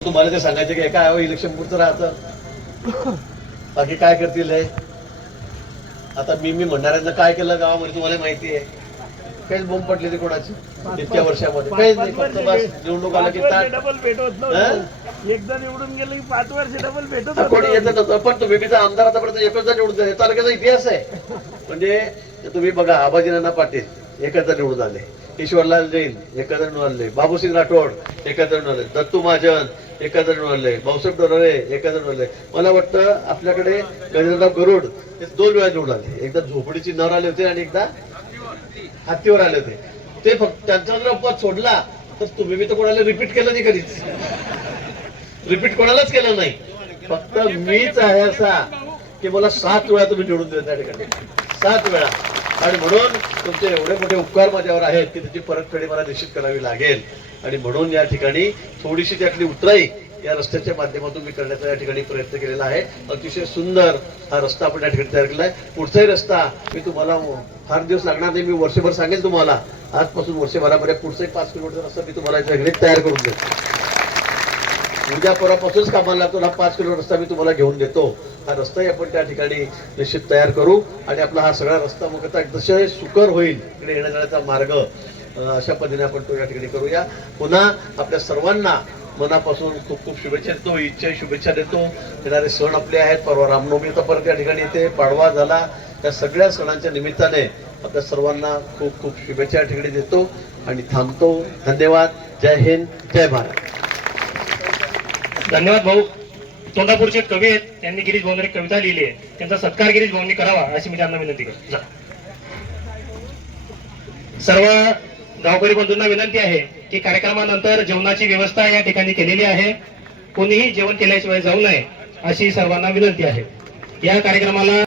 तुम्हाला ते सांगायचं की काय इलेक्शन पुढचं राहतं, बाकी काय करतील हे. आता मी म्हणणाऱ्यांना काय केलं गावामध्ये तुम्हाला माहिती आहे. काहीच बोंब पडलेली कोणाची इतक्या वर्षामध्ये काहीच नाही. फक्त बस निवडणूक आला की डबल भेट होत नव्हतं. एकदा निवडून गेलं की 5 वर्ष डबल भेटत कोणी येत नव्हतं. पण तुम्हीचा आमदार आतापर्यंत एकच निवडून झाले. तालुक्याचा इतिहास आहे. म्हणजे तुम्ही बघा, आबाजी नाना पाटील एकत्र निवडून आले, ईश्वरलाल जैन एकत्र निवडून आले, बाबूसिंग राठोड एकत्र निवडून आले, दत्तू महाजन एकत्र निवडून आले, भाऊसाहेब डोरारे एकत्र निवडले. मला वाटतं आपल्याकडे गजेंद्रराव गरुड हे 2 वेळा निवडून आले. एकदा झोपडीची नर आले होते आणि एकदा हत्तीवर आले होते. ते फक्त त्यांचा जर पद सोडला तर तुम्ही मी तर कोणाला रिपीट केलं नाही, कधीच रिपीट कोणालाच केलं नाही. फक्त मीच आहे असा की मला 7 वेळा तुम्ही निवडून दिले त्या ठिकाणी, 7 वेळा. आणि म्हणून तुमचे एवढे मोठे उपकार माझ्यावर आहेत की त्याची परतफेड मला निश्चित करावी लागेल. आणि म्हणून या ठिकाणी थोडीशी त्यातली उतराई या रस्त्याच्या माध्यमातून मी करण्याचा या ठिकाणी प्रयत्न केलेला आहे. अतिशय सुंदर हा रस्ता आपण या ठिकाणी तयार केला आहे. पुढचाही रस्ता मी तुम्हाला फार दिवस लागणार नाही, मी वर्षभर सांगेल तुम्हाला. आजपासून वर्षभरामध्ये पुढचाही 5 किलोमीटर रस्ता मी तुम्हाला तयार करून देतो. उद्या परवापासूनच कामाला लागतो. हा 5 किलोमीटर रस्ता मी तुम्हाला घेऊन देतो. हा रस्ताही आपण त्या ठिकाणी निश्चित तयार करू आणि आपला हा सगळा रस्ता मग आता जसे सुकर होईल इकडे येण्या जाण्याचा मार्ग, अशा पद्धतीने आपण तो या ठिकाणी करूया. पुन्हा आपल्या सर्वांना मनापासून खूप खूप शुभेच्छा देतो, इच्छा शुभेच्छा देतो. येणारे सण आपले आहेत. परवा रामनवमीचा परत या ठिकाणी इथे पाडवा झाला. त्या सगळ्या सणांच्या निमित्ताने आपल्या सर्वांना खूप खूप शुभेच्छा या ठिकाणी देतो आणि थांबतो. धन्यवाद. जय हिंद, जय भारत. धन्यवाद भाऊ. तोंडापूरचे कवी आहेत, त्यांनी गिरीश भाऊंनी एक कविता लिहिली आहे. त्यांचा सत्कार गिरीश भाऊंनी करावा अशी मी त्यांना विनंती करतो. सर्व गावकरी बंधूंना विनंती आहे की कार्यक्रमानंतर जेवणाची व्यवस्था या ठिकाणी केलेली आहे. कोणीही जेवण केल्याशिवाय जाऊ नये अशी सर्वांना विनंती आहे. या कार्यक्रमाला